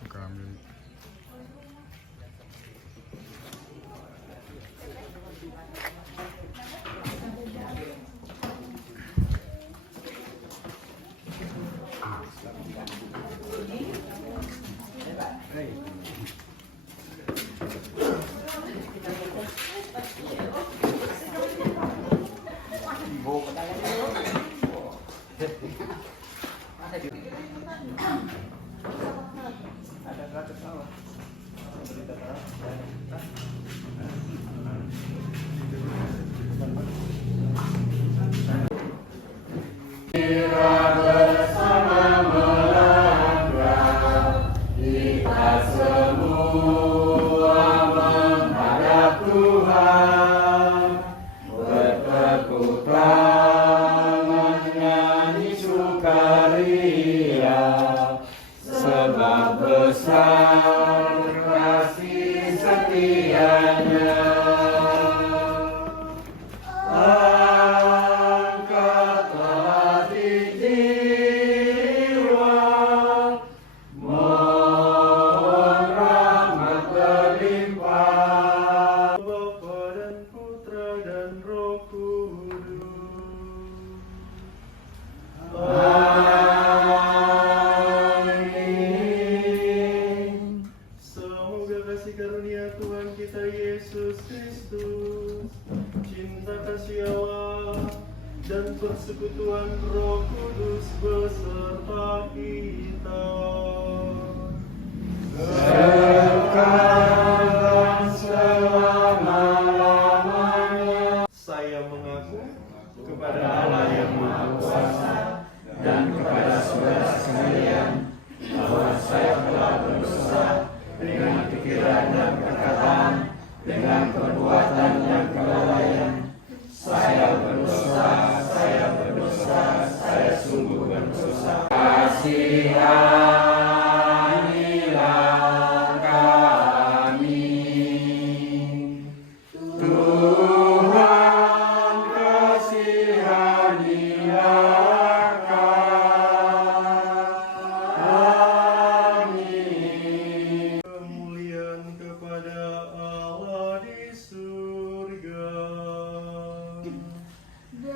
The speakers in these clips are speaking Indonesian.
suka ambil. Dan persekutuan Roh Kudus beserta kita. Sekarang selama-lamanya. Saya mengaku kepada Allah yang Maha Kuasa dan kepada saudara sekalian bahwa saya telah berdosa dengan pikiran dan perkataan, dengan perbuatan dan kelalaian. Saya berdosa, saya sungguh berdosa. Kasihanilah kami, Tuhan, kasihanilah kami. Kemuliaan kepada Allah di surga.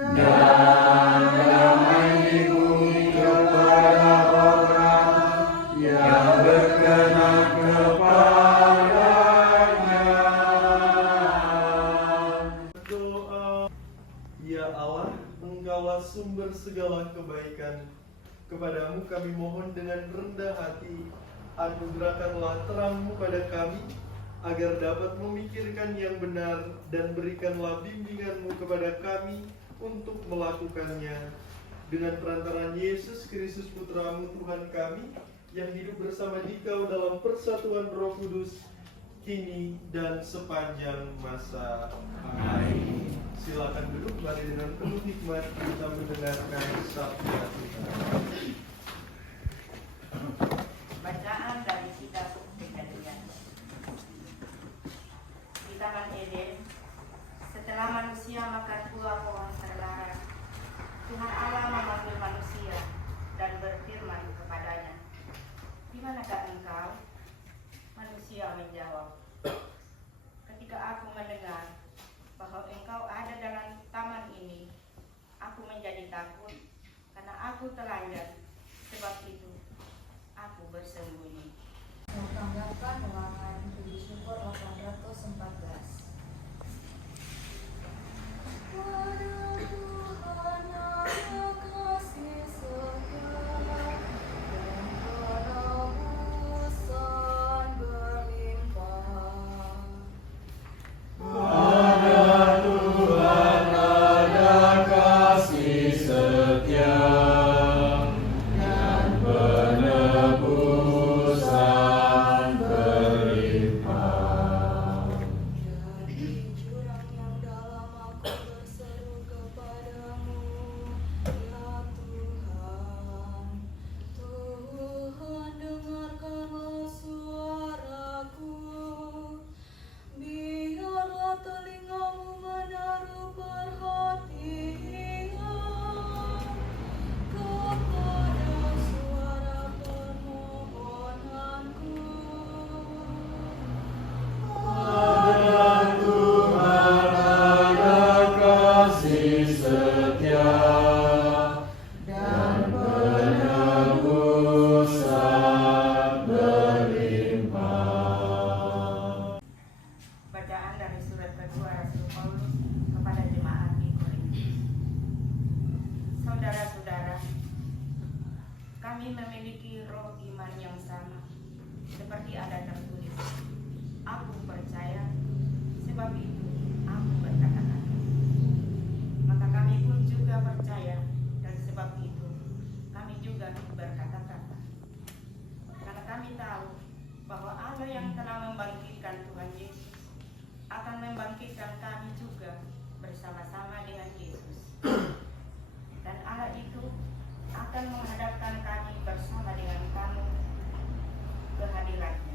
Dan damai di bumi kepada orang yang berkenan kepadanya. Doa. Ya Allah, Engkaulah sumber segala kebaikan. Kepadamu kami mohon dengan rendah hati, anugerahkanlah terang-Mu pada kami, agar dapat memikirkan yang benar, dan berikanlah bimbingan-Mu kepada kami untuk melakukannya. Dengan perantaraan Yesus Kristus Putra-Mu Tuhan kami, yang hidup bersama Dikau dalam persatuan Roh Kudus, kini dan sepanjang masa. Amin. Silakan duduk, mari dengan penuh hikmat kita mendengarkan sabda Tuhan. Bacaan dari kitab Kejadian. Di Taman Eden, setelah manusia makan buah pohon terlarang, Tuhan Allah memanggil manusia dan berfirman kepadanya, "Di manakah engkau?" Manusia menjawab, "Ketika aku mendengar bahwa engkau ada dalam taman ini, aku menjadi takut karena aku telanjang, sebab itu aku bersembunyi." Tanggapan ulangan puji syukur 814. Pada Tuhan ada kasih setia dan penebusan berlimpah. Pada Tuhan ada kasih setia dan penebusan berlimpah. kami memiliki roh iman yang sama, seperti ada tertulis, aku percaya, sebab itu aku berkata-kata. Maka kami pun juga percaya, dan sebab itu kami juga berkata-kata. Karena kami tahu bahwa Allah yang telah membangkitkan Tuhan Yesus akan membangkitkan kami juga bersama-sama dengan Yesus. Dan Allah itu akan menghadapkan kami bersama dengan kamu ke hadiratnya.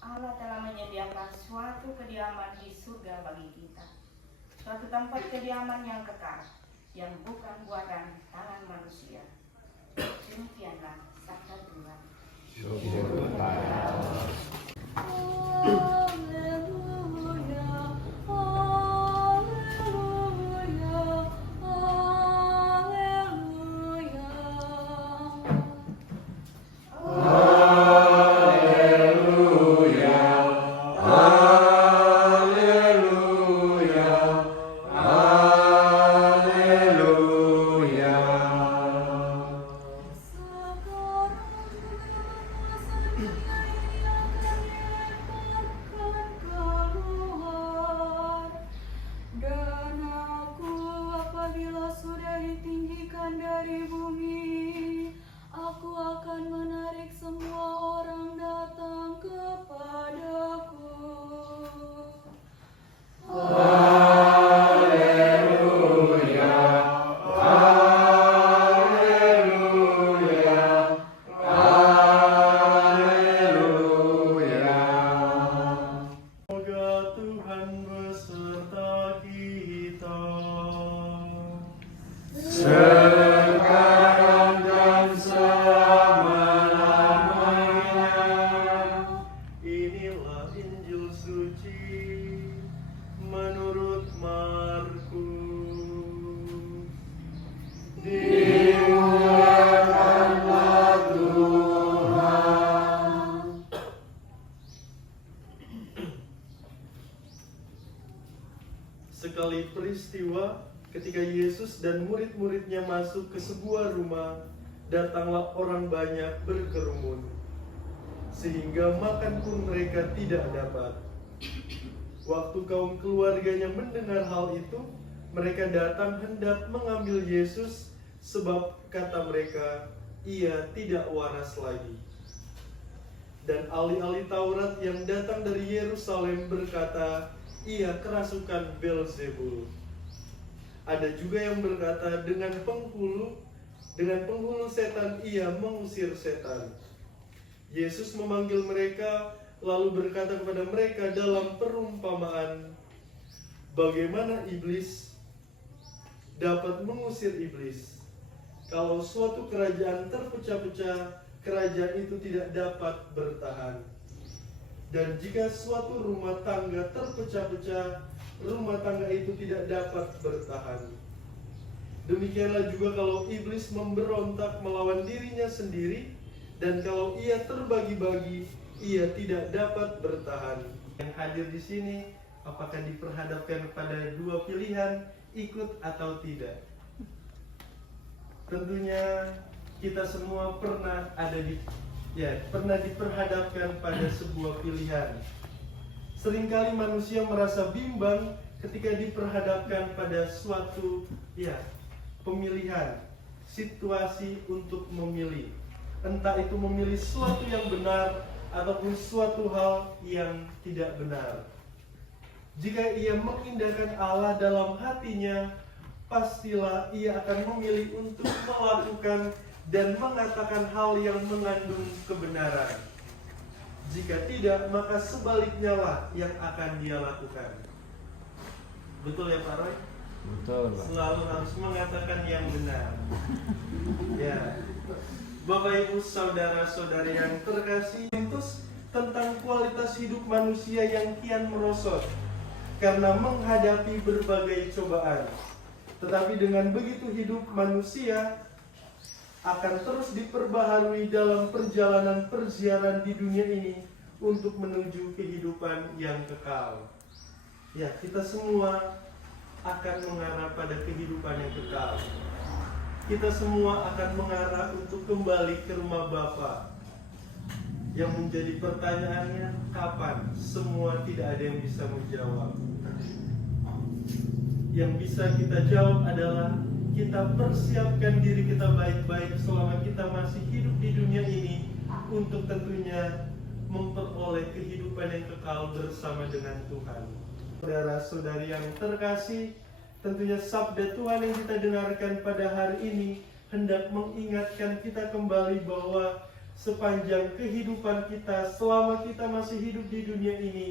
Allah telah menyediakan suatu kediaman di surga bagi kita, suatu tempat kediaman yang kekal, yang bukan buatan tangan manusia. Demikianlah sabda Tuhan. Dan aku apabila sudah ditinggikan dari bumi, aku akan menarik semua orang datang kepadaku. Semoga Tuhan beserta kita. Sekarang dan selama-lamanya. Inilah Injil suci menurut Markus. Dimuliakanlah Tuhan. Sekali peristiwa, ketika Yesus dan murid-muridnya masuk ke sebuah rumah, datanglah orang banyak berkerumun, sehingga makan pun mereka tidak dapat. Waktu kaum keluarganya mendengar hal itu, mereka datang hendak mengambil Yesus, sebab kata mereka, ia tidak waras lagi. Dan ahli-ahli Taurat yang datang dari Yerusalem berkata, ia kerasukan Beelzebul. Ada juga yang berkata, dengan penghulu setan ia mengusir setan. Yesus memanggil mereka, lalu berkata kepada mereka dalam perumpamaan, bagaimana iblis dapat mengusir iblis? Kalau suatu kerajaan terpecah-pecah, kerajaan itu tidak dapat bertahan. Dan jika suatu rumah tangga terpecah-pecah, rumah tangga itu tidak dapat bertahan. Demikianlah juga kalau iblis memberontak melawan dirinya sendiri, dan kalau ia terbagi-bagi, ia tidak dapat bertahan. Yang hadir di sini, apakah diperhadapkan pada dua pilihan, ikut atau tidak? Tentunya kita semua pernah pernah diperhadapkan pada sebuah pilihan. Seringkali manusia merasa bimbang ketika diperhadapkan pada suatu pemilihan, situasi untuk memilih. Entah itu memilih sesuatu yang benar ataupun suatu hal yang tidak benar. Jika ia mengindahkan Allah dalam hatinya, pastilah ia akan memilih untuk melakukan dan mengatakan hal yang mengandung kebenaran. Jika tidak, maka sebaliknya lah yang akan dia lakukan. Betul ya Pak Roy? Betul, Pak. Selalu harus mengatakan yang benar. Ya, Bapak Ibu saudara-saudari yang terkasih, tentang kualitas hidup manusia yang kian merosot karena menghadapi berbagai cobaan. Tetapi dengan begitu hidup manusia akan terus diperbaharui dalam perjalanan perziaran di dunia ini untuk menuju kehidupan yang kekal. Ya, kita semua akan mengarah pada kehidupan yang kekal. kita semua akan mengarah untuk kembali ke rumah Bapa. Yang menjadi pertanyaannya, kapan? Semua tidak ada yang bisa menjawab. Yang bisa kita jawab adalah kita persiapkan diri kita baik-baik selama kita masih hidup di dunia ini untuk tentunya memperoleh kehidupan yang kekal bersama dengan Tuhan. Saudara-saudari yang terkasih, tentunya sabda Tuhan yang kita dengarkan pada hari ini hendak mengingatkan kita kembali bahwa sepanjang kehidupan kita, selama kita masih hidup di dunia ini,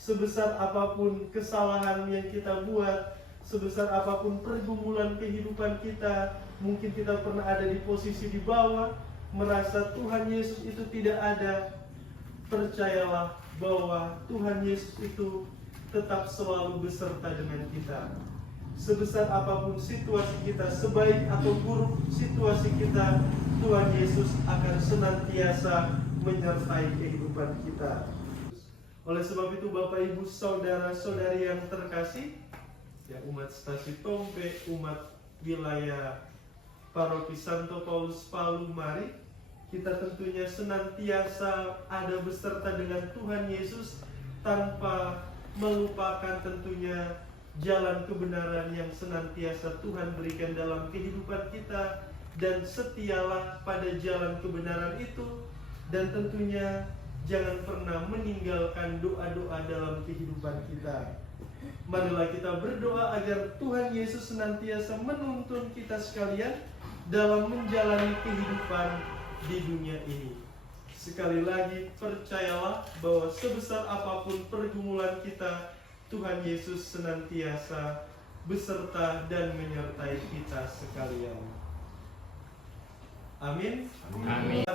sebesar apapun kesalahan yang kita buat, sebesar apapun pergumulan kehidupan kita, mungkin kita pernah ada di posisi di bawah, merasa Tuhan Yesus itu tidak ada. Percayalah bahwa Tuhan Yesus itu tetap selalu beserta dengan kita. Sebesar apapun situasi kita, sebaik atau buruk situasi kita, Tuhan Yesus akan senantiasa menyertai kehidupan kita. Oleh sebab itu Bapak Ibu saudara-saudari yang terkasih, ya umat Stasiun Tompe, umat wilayah Paroki Santo Paulus Palu, mari kita tentunya senantiasa ada beserta dengan Tuhan Yesus tanpa melupakan tentunya jalan kebenaran yang senantiasa Tuhan berikan dalam kehidupan kita, dan setialah pada jalan kebenaran itu, dan tentunya jangan pernah meninggalkan doa-doa dalam kehidupan kita. Marilah kita berdoa agar Tuhan Yesus senantiasa menuntun kita sekalian dalam menjalani kehidupan di dunia ini. Sekali lagi, percayalah bahwa sebesar apapun pergumulan kita, Tuhan Yesus senantiasa beserta dan menyertai kita sekalian. Amin. Amin.